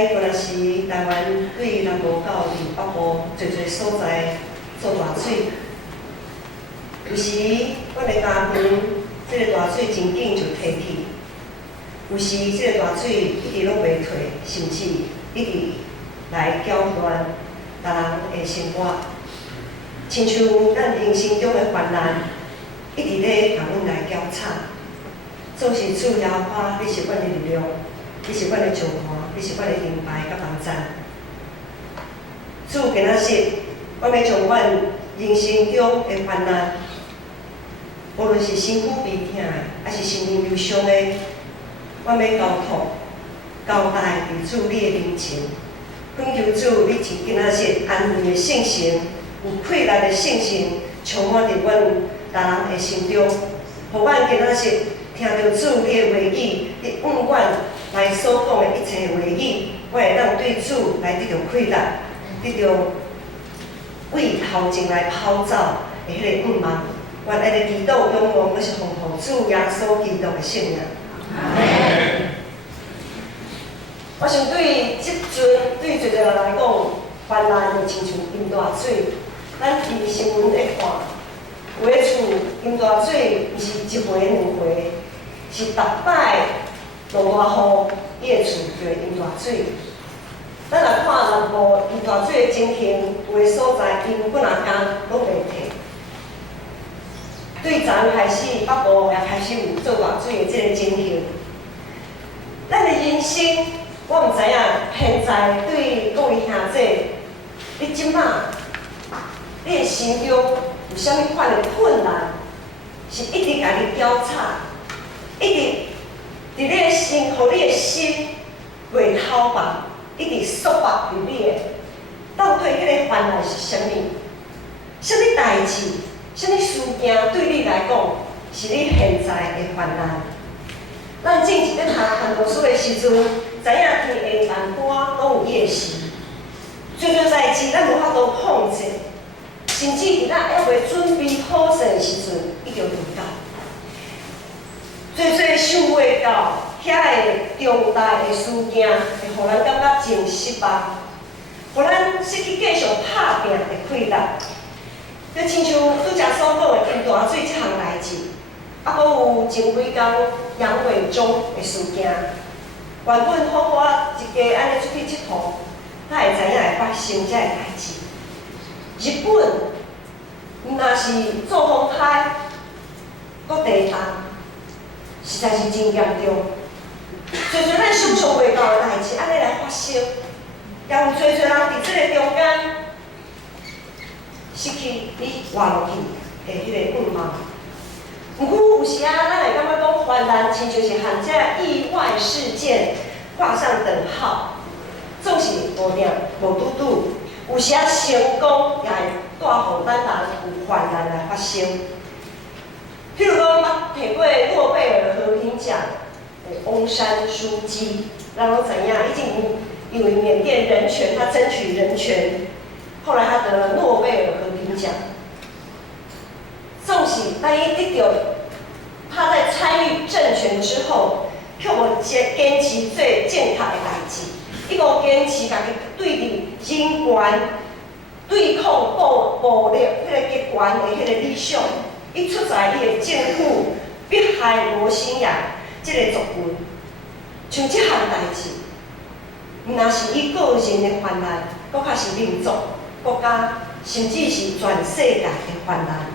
在原来是台湾对南部到伫北部侪所在做大水，有时阮的家园即个大水真紧就退去，有时即个大水一直拢袂退，甚至一直来搅乱大人的生活，亲像咱人生中的患难，一直咧甲阮来搅吵。总是主耶和华，你是阮的力量，你是阮的救援，你是阮的灵牌甲帮助。主今仔日，阮要将阮人生中的患难，无论是身躯悲痛的，还是心灵忧伤的，阮要交托、交代伫主你的面前，恳求主，你今仔日安慰的信心，有溃烂的信心，充满伫阮大人的心中，互阮今仔日。听到主你的话语，你不管来所讲的一切话语，我会当对主来得到快乐，得到为头前来跑走的迄个愿望。我爱的祈祷仰望，我是奉主耶稣基督的圣名。我想对即阵对侪人来讲，患难就亲像淹大水，咱伫新闻会看，有的厝淹大水，毋是一回两回。是逐摆落大雨，伊的厝就会淹大水。咱来看南部淹大水的情形，有的所在因本来工拢袂摕。对昨开始，北部也开始有做大水的即个情形。咱的人生，我毋知影现在对各位兄姐，你即摆你的心中有啥物款的困难，是一直甲你搅吵？一直伫你的心，互你的心袂透吧，一直束缚伫你的。到底迄个烦恼是啥物？啥物代志？啥物事件对你来讲是你现在的烦难？咱前一日读传道书的时阵，知影天下万般拢有伊的时，最多代志咱无法度控制，甚至伫咱还袂准备好势的时阵，已经临到。最想袂到，遐个重大的事件会互咱感觉真失望，互咱失去继续打拼的快乐。就亲像拄则所讲的淹大水这项代志，啊，阁有前几工杨伟忠的事件，原本好好一家安尼出去佚佗，哪会知影会发生这个代志？日本若是做风台，阁地震。实在是真严重，侪咱想象袂到的代志，安尼来发生，也有侪人伫即个中间失去你活落去的迄个愿望。毋过有时啊，咱会感觉讲患难亲像是和这意外事件画上等号，总是无定无拄拄，有时啊成功也会带互咱人有患难来发生。譬如讲，捌摕过诺贝尔和平奖的翁山书记，咱拢知影，已经因为缅甸人权，他争取人权，后来他得了诺贝尔和平奖。纵使但伊得到他在参与政权之后，却无坚持做正确的代志，伊无坚持家己对立人权、对抗暴力迄个极权的迄个理想。伊出在伊的政府迫害罗兴亚这个族群，像这项代志，毋但是伊个人的患难，搁较是民族、国家，甚至是全世界的患难。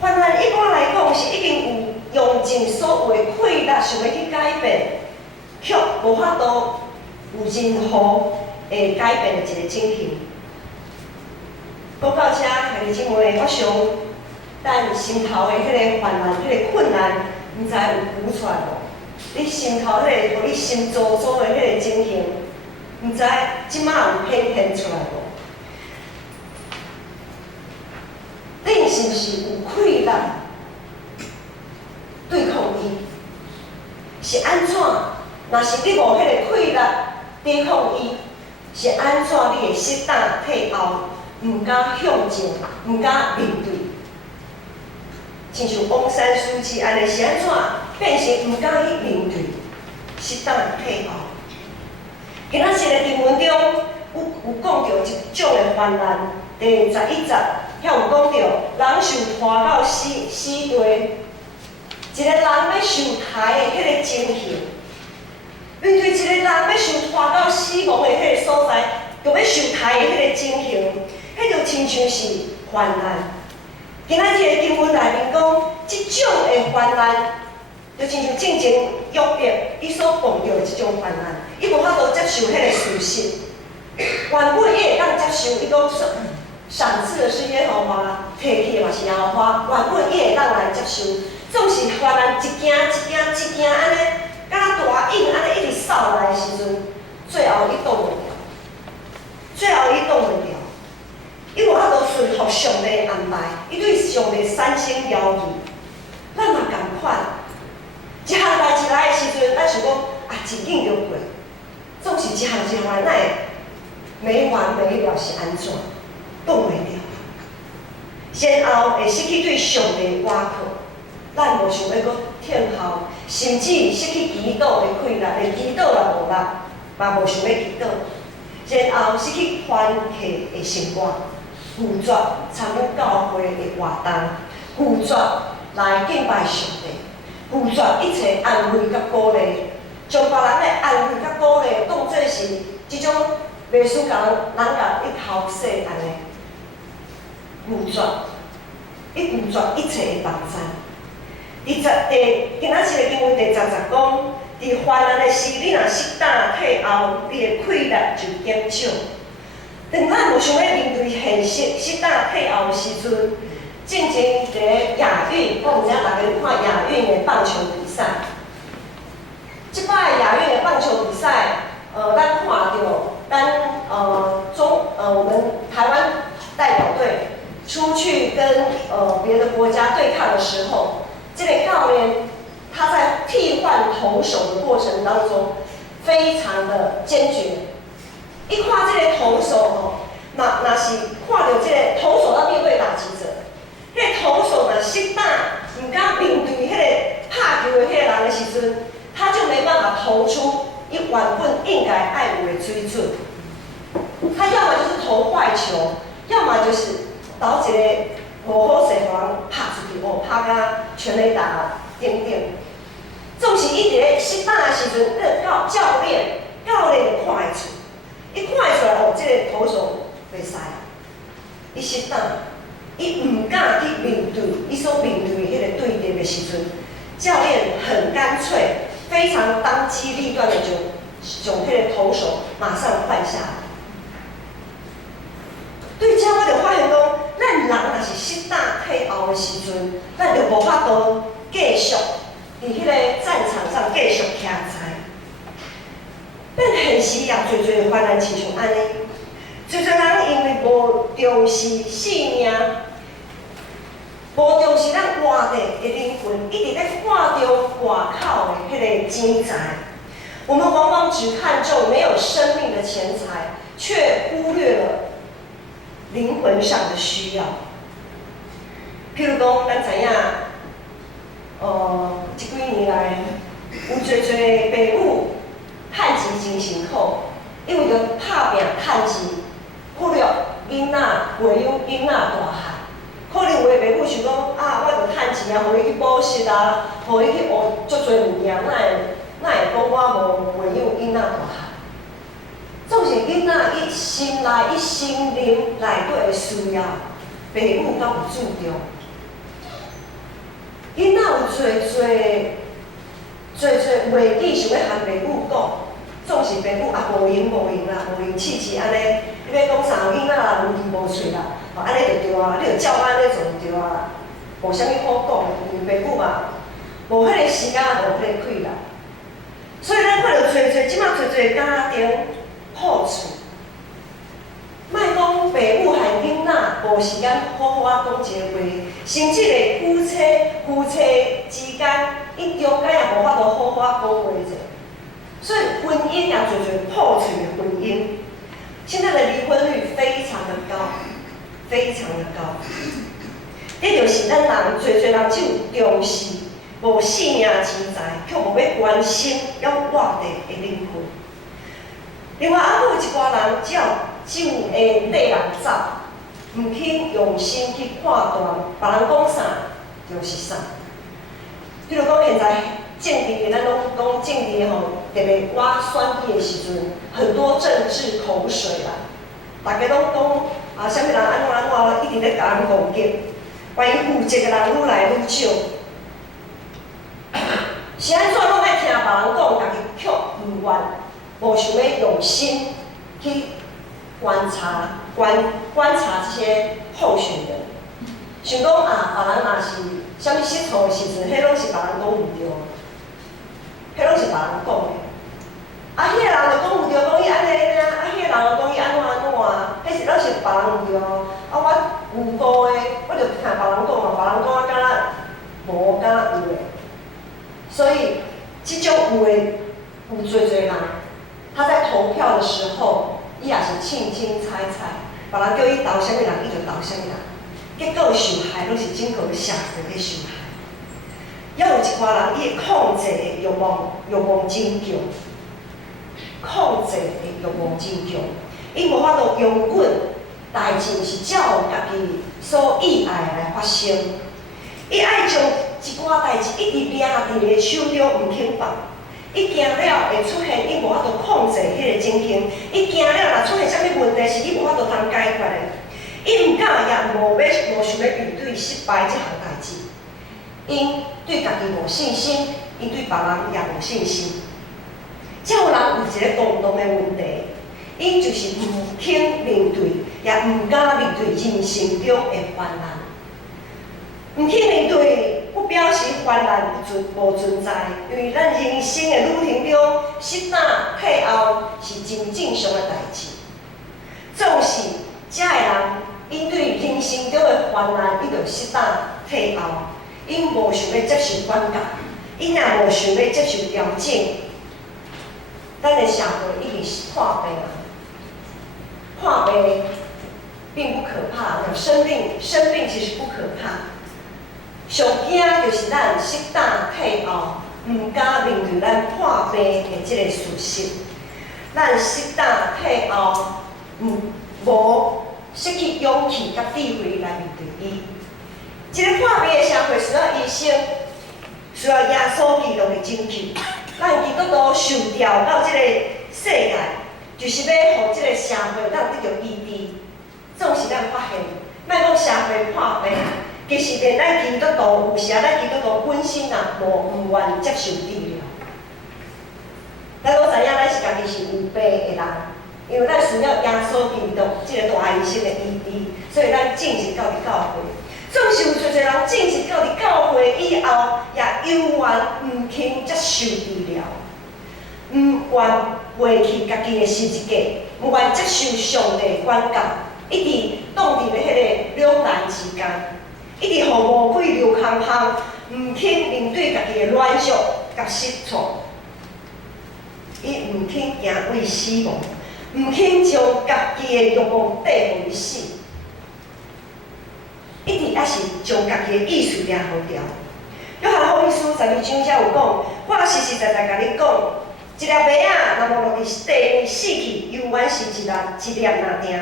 患难一般来讲是已经有用尽所有的快乐想要去改变，却无法度有任何会改变的一个情形。讲到这，兄弟姊妹，我想。但心头的迄个烦难、迄个困难，毋知有浮出来无？你心头迄个，互你心糟糟的迄个情形，毋知即摆有显现出来无？恁是毋是有困难对抗伊？是安怎？若是你无迄个困难对抗伊，是安怎你会适当退后，毋敢向前，毋敢面对？亲像翁山书记安尼是安怎变成毋敢去面对，适当退后？今仔日的经文中有讲到一种的患难，第11节遐有讲到人受拖到死地，一个人要受害的迄个情形，面对一个人要受拖到死亡的迄个所在，就要受害的迄个情形，迄就亲像是患难。今仔日的经文内面讲，即种的患难，就亲像正前约伯伊所碰到的即种患难，伊无法度接受迄个事实。原本伊会当接受，伊讲赏赐的是耶和华，提起的嘛是耶和华，原本伊会当来接受，总是患难一件安尼，敢若大影安尼一直扫来的时阵，最后伊挡袂了。伊无法度顺服上帝的安排，伊对上帝产生要求。咱嘛共款，一项代志来的时阵，咱想讲一紧就过，总是一项来，哪会没完没了是安怎？挡袂了。然后会失去对上帝的倚靠，咱无想要搁听候，甚至失去祈祷的困力，连祈祷也无力，嘛无想要祈祷。然后失去欢喜的生活。拒绝参与教会的活动，拒绝来敬拜上帝，拒绝一切安慰甲鼓励，将别人的安慰甲鼓励当作是即种袂输甲人甲一头洗安尼，拒绝一切的帮助。今仔日的经文第10节讲，伫患难的时，你若失胆退后，你的气力就减少。当咱无想要面对现实，失胆退后的时阵，正前一个亚运，我毋知影大家有看亚运的棒球比赛。即摆亚运的棒球比赛，咱看到我们台湾代表队出去跟别的国家对抗的时候，这个教练他在替换投手的过程当中，非常的坚决。一看这个投手若是看到这个投手要面对打击者，迄个投手若失胆，唔敢面对迄个拍球的迄个人的时阵，他就没办法投出伊原本应该爱有的水准。他要么就是投坏球，要么就是投一个无好势，互人拍出去，拍甲全垒打顶顶。总是伊伫咧失胆的时阵，教练就看会出。伊看会出来这个投手袂使，伊失胆，伊唔敢去面对伊所面对的迄个对敌的时阵，教练很干脆，非常当机立断的就迄个投手马上换下来。对教会就发现讲，咱人若是失胆退后的时阵，咱就无法度继续伫迄个战场上继续徛在。咱现时也侪患难亲像安尼，侪人因为无重视性命，无重视咱活着的灵魂，一直在看着外口的迄个钱财。我们往往只看重没有生命的钱财，却忽略了灵魂上的需要。譬如讲，咱知影，这几年来有侪爸母。趁钱真辛苦，因为着拍拼趁钱，忽略囡仔培养囡仔大汉。可能有的爸母想讲我着趁钱互伊去补习互伊去学足侪物件，哪会讲我无培养囡仔大汉？总是囡仔伊心灵内底的需要，爸母敢有注重？囡仔有侪袂记想要和爸母讲，总是爸母无闲啦，无闲气气安尼。你要讲啥囡仔啦，无字无喙啦，安尼就对啊，你就照安尼做就对啊，无啥物好讲的，因为爸母嘛，无迄个时间，无迄个气力。所以咱看到即摆侪家庭破厝，莫讲爸母和囡仔无时间好好讲一个话，甚至连夫妻之间。因中间也无法度好好讲话者，所以婚姻也侪破碎的婚姻。现在的离婚率非常的高，非常的高。这就是咱人侪人只有重视无性命钱财，却无要关心要活着的灵魂。另外，还有一寡人只有会缀人走，毋肯用心去判断别人讲啥就是啥。比如讲，现在政治，咱拢讲政治吼，特别我选举的时阵，很多政治口水啦，大家拢讲啊，啥物人安怎安怎，一直咧甲人攻击，关于负责的人愈来愈少。是安怎拢爱听别人讲，家己却毋愿，无想要用心去观察这些候选人。想讲啊，别人若是啥物失错的时阵，迄拢是别人讲毋对，迄拢是别人讲的。啊，迄个人就讲毋对，讲伊安尼啊，啊，迄个人就讲伊安怎安怎啊，迄是拢是别人毋对。啊，我无辜的，我就听别人讲嘛，别人讲啊，敢若无敢若有的。所以，这种有侪人，他在投票的时候，伊也是凊彩，别人叫伊投啥物人，伊就投啥物人。结果受害拢是整个社会咧受害。也有一寡人，伊的控制的欲望真强，伊无法度容忍代志是照家己所意爱来发生，伊爱将一寡代志一直抓伫个手中，毋肯放。伊惊了会出现，伊无法度控制迄个情形；伊惊了若出现啥物问题，是伊无法度通解决的。伊毋敢也无想要面对失败这项代志，因对家己无信心，因对别人也无信心。这有人有一个共同的问题，因就是毋肯面对，也毋敢面对人生中的患难。毋肯面对，不表示患难无存在，因为咱人生的旅程中，失打退后是真正常的代志。总是这个人，因对人生中的患难，伊就失打退后，因无想要接受管教，因也无想要接受调整。咱的社会已经是破病了，破病并不可怕，生病其实不可怕。上惊就是咱失打退后，毋敢面对咱破病的这个事实。咱失打退后，无失去勇气甲智慧来面对伊。这个破病的社会需要医生，需要耶稣基督的拯救。咱基督徒受调到这个世界，就是要互这个社会咱得到医治。总是咱发现，莫讲社会破病。其实连咱基督徒，有时啊，咱基督徒本身啊，毋愿接受治疗。咱拢知影，咱是家己是有病的人，因为咱需要耶稣基督这个大医生的医治，所以咱正式到伫教会。总是有侪人正式到伫教会以后，也永远毋肯接受治疗，毋愿背起家己的十字架，毋愿接受上帝的管教，一直挡伫咧迄个两难之间。一直互魔鬼留空空，毋肯面对家己的软弱甲失错，伊毋肯行为死亡，毋肯将家己的欲望缀互伊死，一直也是将家己的意思抓好调。约翰福音书12章才有讲，我实实在在甲你讲，一粒麦仔若无落伫地里死去，永远是一粒若定；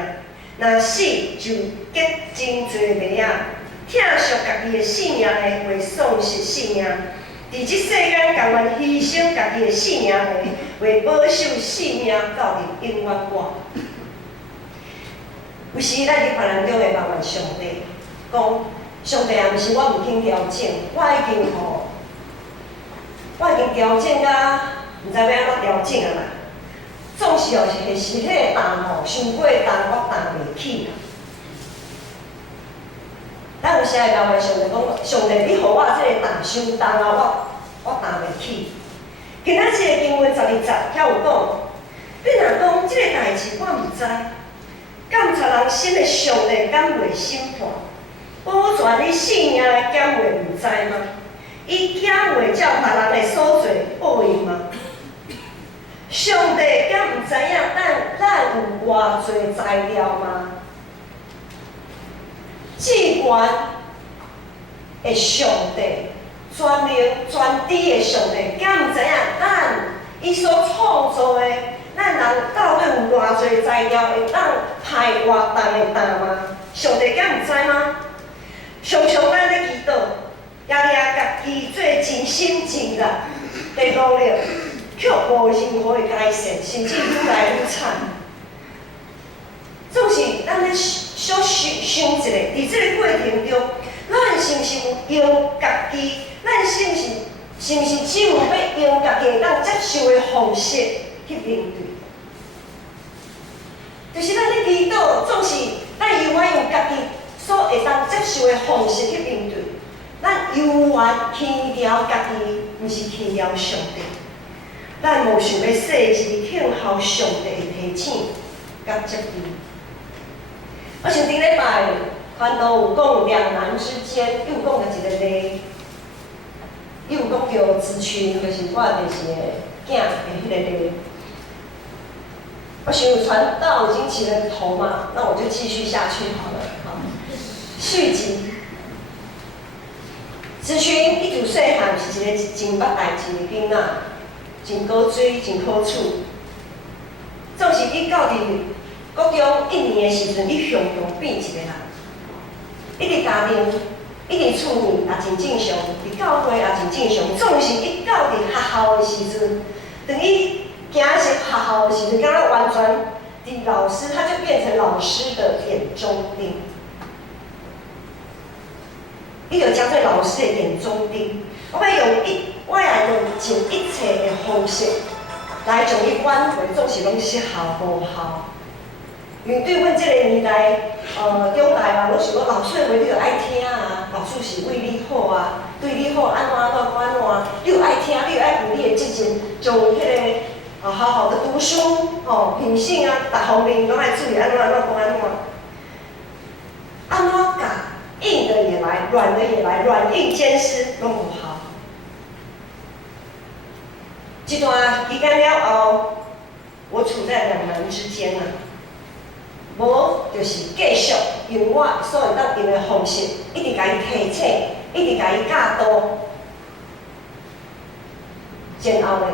若死就结真侪麦仔。疼惜家己的性命的，会丧失性命；伫即世间，甘愿牺牲家己的性命的，会保守性命到伫永远我。有时咱伫别人中会埋怨上帝，讲上帝啊，毋是我毋肯调整，我已经调整甲毋知要安怎调整啊啦。总是是迄个担吼，伤过担我担袂起啦。咱有时会埋怨上帝讲，上帝你互我即个担伤重啊，我担袂起。今仔即个经文12节遐有讲，你若讲即个代志我毋知，监察人心的上帝敢袂审判？保全你性命的敢袂毋知吗？伊竟袂照别人的所做报应吗？上帝敢毋知影咱有偌侪材料吗？至悬的上帝，全能全知的上帝，敢毋知影伊所创造的，咱人到底有偌侪材料会当排活动的担吗？上帝敢毋知吗？常常咱咧祈祷，也家己做真心真力的努力，却无任何的改善，甚至愈来愈惨。总是咱咧小想一下，伫这个过程中，咱是毋是有用家己？咱是毋是只有要用家己当接受的方式去面对？就是咱咧祈祷，总是咱永远用家己所会当接受的方式去面对。咱永远牵了家己，毋是牵了上帝。咱无想要细致听候上帝的提醒甲责备。我像顶礼拜传道有讲两难之间，又讲到一个例，又讲到子群，就是我第四个囝的迄个例。我想传道已经起了头嘛，那我就继续下去好了。好，续集。子群伊自细汉是一个真捌代志的囡仔，真高水，真好处。总是伊到伫国中1年的时阵，伊向阳变一个人。伊伫家庭，伊伫厝里也真正常，伫教会也真正常。总是伊到伫学校的时阵，等伊行入学校的时阵，敢若完全伫老师，他就变成老师的眼中钉。伊就将做老师的眼中钉。我要用尽一切的方式来将伊挽回，总是拢失效无效。因为对阮这个年代，中代嘛，拢是讲老师的话你着爱听啊，老师是为你好啊，对你好安怎安怎，你着爱听，你着爱有你的责任，将迄个好好的读书，品性啊，各方面拢爱注意安怎。安怎教，硬的也来，软的也来，软硬兼施拢无效。这段期间了后，我处在两难之间啊。无就是继续用我所会当用的方式，一直甲伊提醒，一直甲伊教导。然后呢，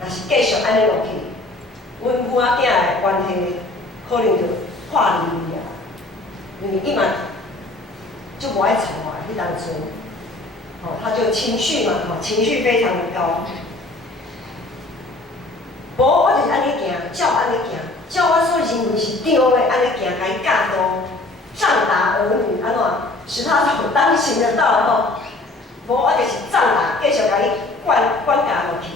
若是继续安尼落去，阮母仔囝的关系可能就破裂啊。因为伊嘛就无爱睬我，迄当阵，他就情绪嘛，情绪非常的高。无，我就是安尼行，照安尼行，照我所认为是对的安尼行，甲伊教导，仗达儿女安怎，使他所当行的道吼。无，我就是仗达，继续甲伊管教落去。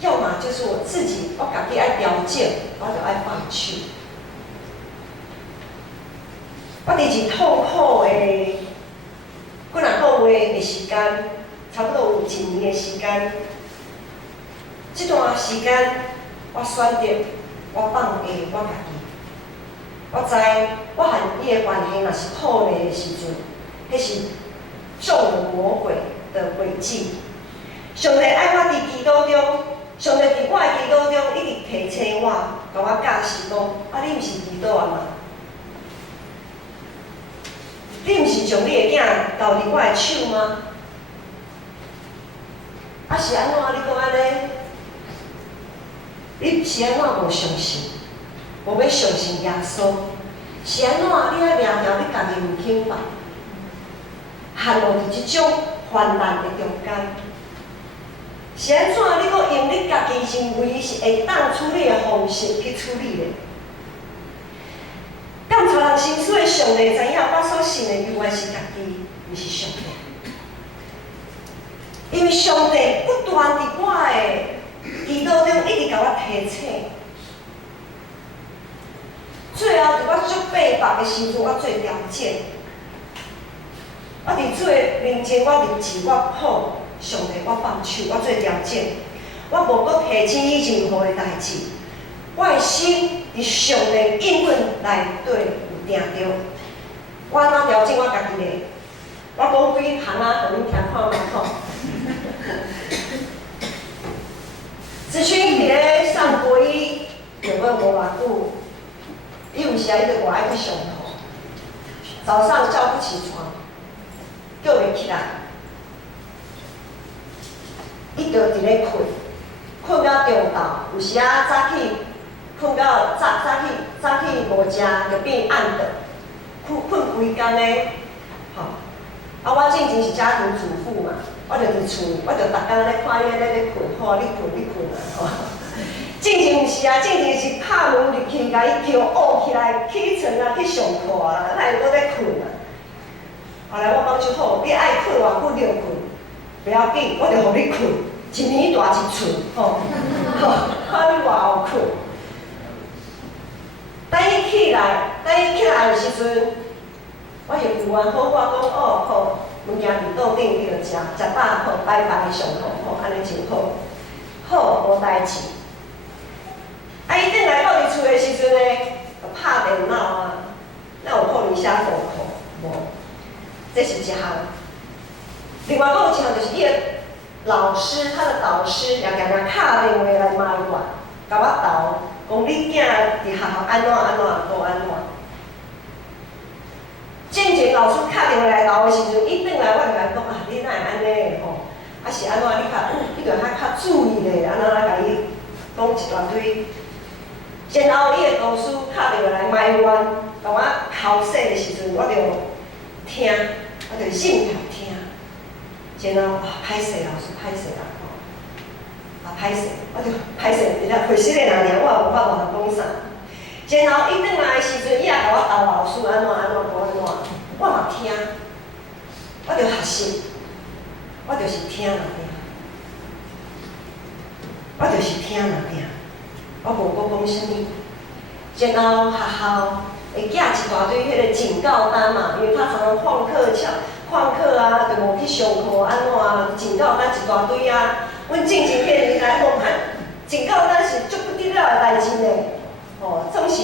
要么就是我自己，我家己爱调整，我就爱放弃。我伫一痛苦的几若个月的时间，差不多有1年的时间。这段时间，我选择我放下我家己。我知我和伊的关系若是破裂的时阵，迄是中了魔鬼的诡计。上帝爱我伫祈祷中，上帝伫我的祈祷中一直提醒我，甲我教示讲：你毋是祈祷啊嘛？你毋是将你的囝交伫我的手吗？是安怎？你讲安尼？你是安怎无相信？无要相信耶稣？是安怎？你爱掠条你家己唔肯吧？陷入伫即种患难的中间，是安怎？你阁用你家己认为是会当处理的方式去处理的？敢找人心思的上帝知影，我所信的永远是家己，毋是上帝。因为上帝不断伫我的祈祷中一直甲我提醒，最后伫我足白目的时阵，我做调整。我伫主的面前，我立志，我好，上帝，我放手，我做调整。我无阁提醒伊任何的代志，我的心伫上帝应允内底有定着。我安怎调整我家己咧？我讲几项啊，互恁听看卖吼。子勋伫咧上国一，有问无偌久，伊有时啊，伊就外爱去上课，早上叫不起床，叫袂起来，伊就伫咧困。困到中昼，有时啊早起困到早起无食，就变暗顿，困规工咧，吼。啊，我之前是家庭主妇嘛，我就伫厝，我就逐工咧看你咧困，好，你困啊，吼。之前毋是啊，之前是拍门入去，甲伊叫挖起来，起床啊去上课啊，哪会搁咧困啊？后来我讲就好，你爱困偌久就困，不要紧，我就互你困，一年大一寸，吼，看你偌有困。等伊起来的时阵，我就有完好，我讲哦好，物件伫桌顶你就食饱好，拜拜上课吼，安尼真好，好无代志。啊，伊转来到伫厝的时阵呢，就拍电脑啊，哪有可能写功课？无，这是一项。另外，佫有一项就是伊的老师，他的导师也常常敲电话来埋怨，甲我斗，讲你囝伫学校安怎，无安怎。正前老师敲电话来斗的时阵，伊转来我就来讲啊，你哪会安尼吼？啊是安怎？你着较注意咧，安怎甲伊讲一大堆。然后伊的导师敲电话来埋怨，甲我考试的时阵，我着听，我着认头听。然后歹势老师歹势啦吼，歹势，我着歹势，真正会死的人尔，我也无法度讲啥。然后伊转来的时阵，伊也甲我斗老师安怎，无安怎，我嘛听，我着学习，我就是听啦听，我就是听啦听。我无搁讲啥物，然后学校会寄一大堆迄个警告单嘛，因为他常常旷课啊，就无去上课安怎啊，警告单一大堆啊。阮正前迄年来讲，警告单是足不得了的代志呢。哦，总是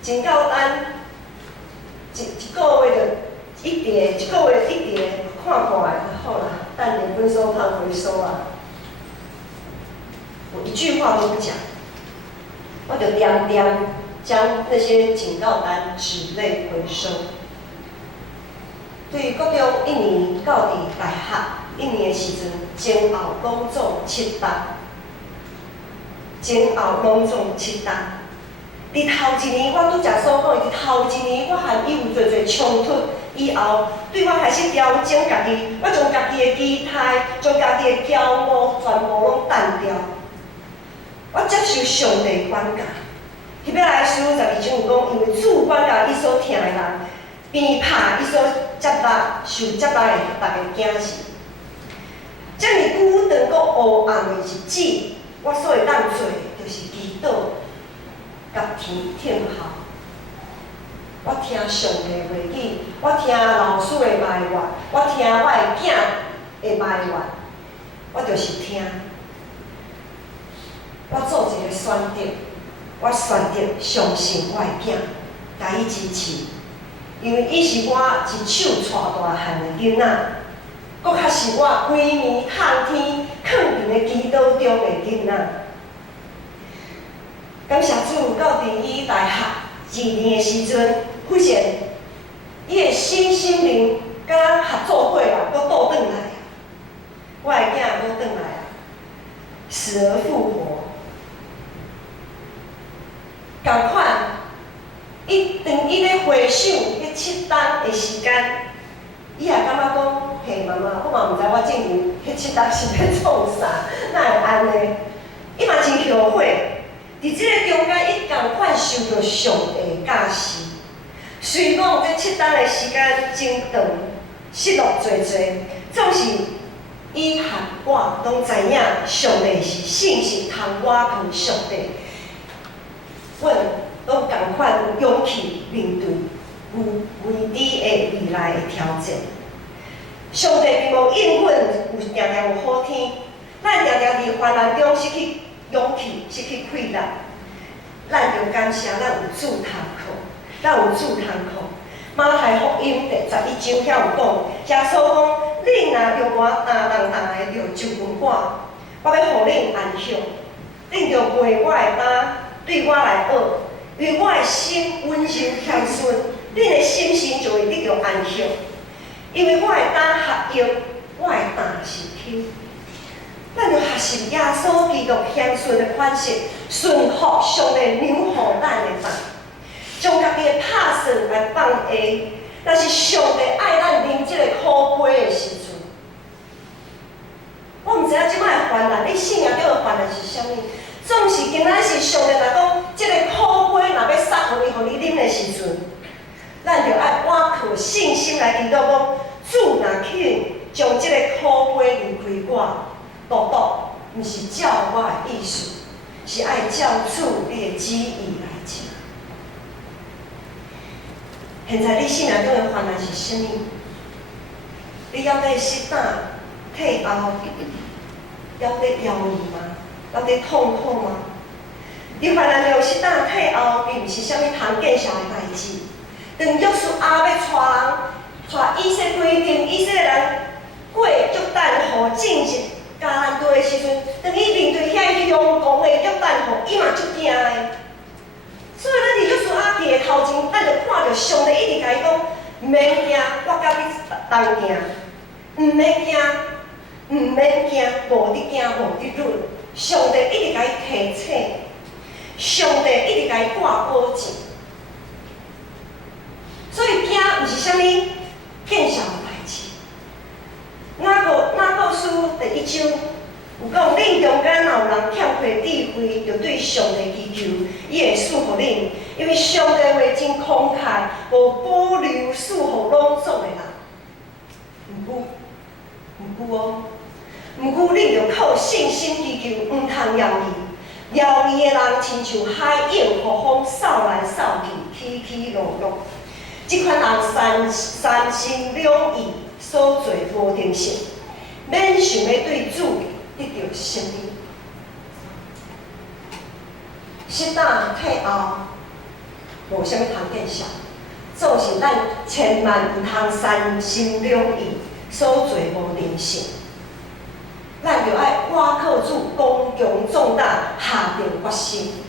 警告单一个月就一叠，一个月一叠，看看就好啦。但连分收判回收啊，我一句话都不讲。我就将那些警告单纸类回收。对于国中一年到伫大学一年的时阵，前后拢总7单，伫头一年，我拄则所讲，伫头一年我和伊有侪冲突，以后对我开始调整家己，我将家己的期待，将家己的骄傲全部拢淡掉。我接受上帝管教。迄尾来书12章有讲，因为主管教伊所疼的人，鞭拍伊所受接纳的逐个囝是。遮尔久长搁黑暗的日子，我所会当做就是祈祷，甲天听候。我听上帝的话语，我听老师的埋怨，我听我的囝的埋怨，我就是听。我做一个选择，我选择相信我的囝，甲伊支持，因为伊是我一手带大汉的囡仔，搁较是我规暝通天囥伫咧祈祷中的囡仔。感谢主，到伫伊大学2年的时阵，发现伊的心灵甲合作伙啊，搁倒转来，我的囝搁转来啊，死而复活。共款，当伊咧回想迄7单的时间，伊也感觉讲，嘿妈妈，我嘛毋知我正前迄7单是要创啥，哪会安尼？伊嘛真后悔，伫即个中间，伊共款受到上帝的教示。虽讲这7单的时间真长，失落侪侪，总是伊和我拢知影，上帝是信实通我靠上帝。阮拢共款有勇气面对未知的未来的挑战。上帝并无应允有常常有好天，咱常常伫患难中失去勇气，失去气力。咱着感谢咱有主通靠，咱有主通靠。马太福音第11章遐有讲，耶稣讲：恁若着我担重的，着就问我，我要互恁安享。恁着背我的担。对我来学，因为我的心温柔谦顺，恁的心性就会得到安息。因为我的担合一，我的担是轻。咱要学习耶稣基督谦逊的款式，顺服上帝留予咱的饭，将家己的拍算来放下。若是上帝爱咱啉这个苦杯的时阵，我毋知影即摆的患难，你信仰中的患难是啥物？总是今仔是上帝若讲，即个苦杯若要撒互你啉的时阵，咱就爱挽靠信心来祈祷讲，主若肯将即个苦杯离开我，独毋是照我的意思，是爱照主你的旨意来行。现在你信仰中的患难是啥物？你还在失胆、退后，还在犹豫吗？还在痛苦吗？你患难中失胆、退后，并毋是啥物通见笑的代志。当约书亚要带以色列人过约旦河进入迦南地的时阵，当伊面对遐凶狂的约旦河，伊嘛足惊的。所以咱伫约书亚记的头前，咱就看到上帝一直甲伊讲：毋免惊，我甲你同行；毋免惊，无得惊，无得忍。上帝一直甲伊提醒，上帝一直甲伊挂保证。所以惊毋是啥物见笑的代志。雅各书第1章有讲，恁中间若有人欠缺智慧，就对上帝祈求，伊会赐予恁，因为上帝话真慷慨，无保留赐予拢总的人。毋过恁着靠信心祈求，毋通摇移。摇移的人亲像海涌，予风扫来扫去，起起落落。即款人三心两意，所做无定性，免想要对主得到胜利。失胆退后，无啥物通见笑，总是咱千万毋通三心两意，所做无定性。咱着爱倚靠主刚强壮胆，下定决心。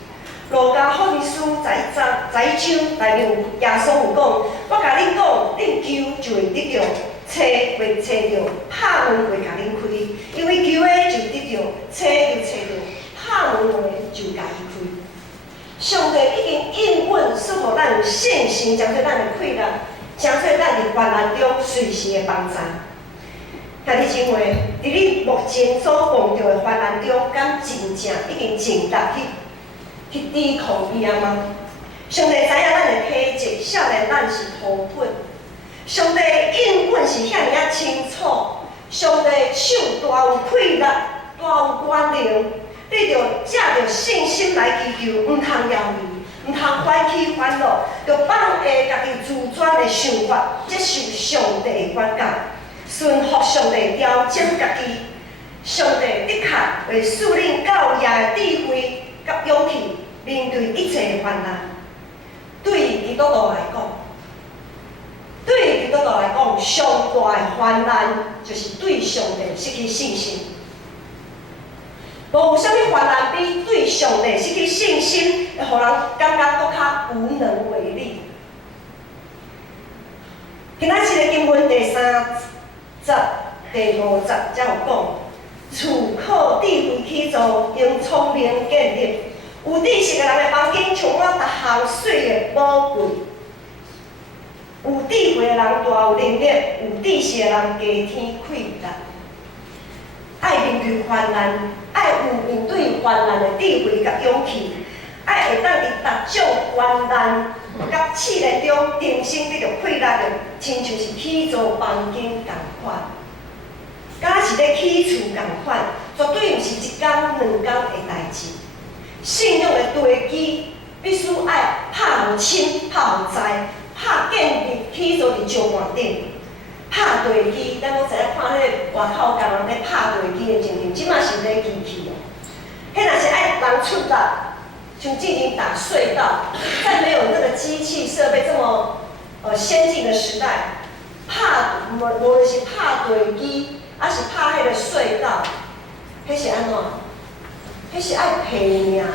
路加福音书11章内面耶稣有讲：我甲恁讲，恁求就会得着，找会找着，拍门会甲恁开。因为求的就得着，找就找着，拍门话就甲伊开。上帝已经应允赐予咱有信心，将做咱的快乐，将做咱伫患难中随时的帮助。兄弟姊妹，伫你目前所遇到的患难中，敢真正已经尽力去抵抗伊啊吗？上帝知影咱的体质，少年咱是土本。上帝应允是遐尔啊清楚，上帝手大有快乐，大有权能，你着借着信心来祈求，毋通犹豫，毋通翻起烦恼，着放下家己自专的想法，接受上帝的管教，顺服上帝，调整家己。上帝的确会赐恁够野的智慧甲勇气，面对一切的患难。对基督徒来讲，上大的患难就是对上帝失去信心。无有啥物患难比对上帝失去信心，会互人感觉搁较无能为力。今仔日的经文第3节、第5节才有讲：厝靠智慧起造，用聪明建立。有知识的人的房间充满逐项水的宝贵。有智慧的人大有能力，有知识的人加天快乐。爱面对患难，爱有面对患难的智慧甲勇气，爱会当伫逐种患难甲试炼中定心得着快乐的，亲像是起造房间同款，敢是咧起厝同款，绝对毋是一天两天的代志。信仰的地基必须爱拍互深、拍互窄、拍建立起造伫石盘顶。拍地基，咱拢知影看迄个外口工人咧拍地基的情形，即马是咧机器哦。迄若是爱人出力，像进行打隧道，在没有那个机器设备这么先进的时代，无论是拍地基，还是拍迄个隧道，迄是安怎？迄是爱拼命的，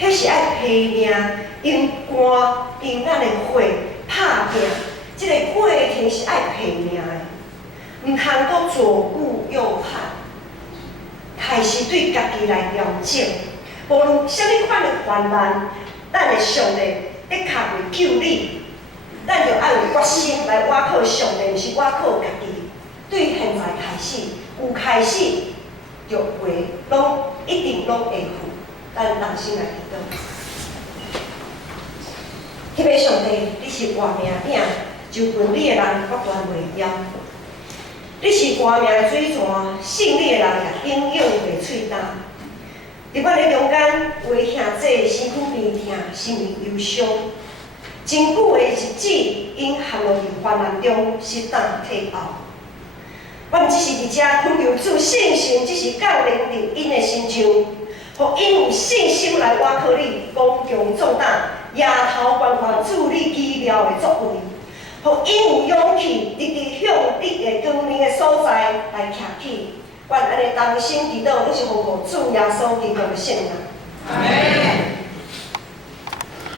迄是爱拼命，用肝、用咱的血拍拼。这个过程是爱拼命的，毋通阁左顾右盼，开始对家己来调整，无论什么款的患难，咱的上帝的确会救你，咱就要有决心来倚靠上帝，毋是倚靠家己。对现在开始，有开始，就会拢一定拢会好。咱同心来祈祷。迄位上帝，你是活命饼，就分你的人决断袂了。你是活命的水泉，信你的人也永远袂喙干。伫阮的中间，为兄弟身躯边疼，心灵忧伤。真久的日子，因陷落伫患难中，失当退后。阮只是伫遮恳求主信心，只是降临伫因的身上，互因有信心来倚靠你，刚强壮胆，抬头观看主你奇妙的作为。互因有勇气，直直向你的光明的所在来徛起。阮安尼同心祈祷，都是奉主耶稣基督的圣名。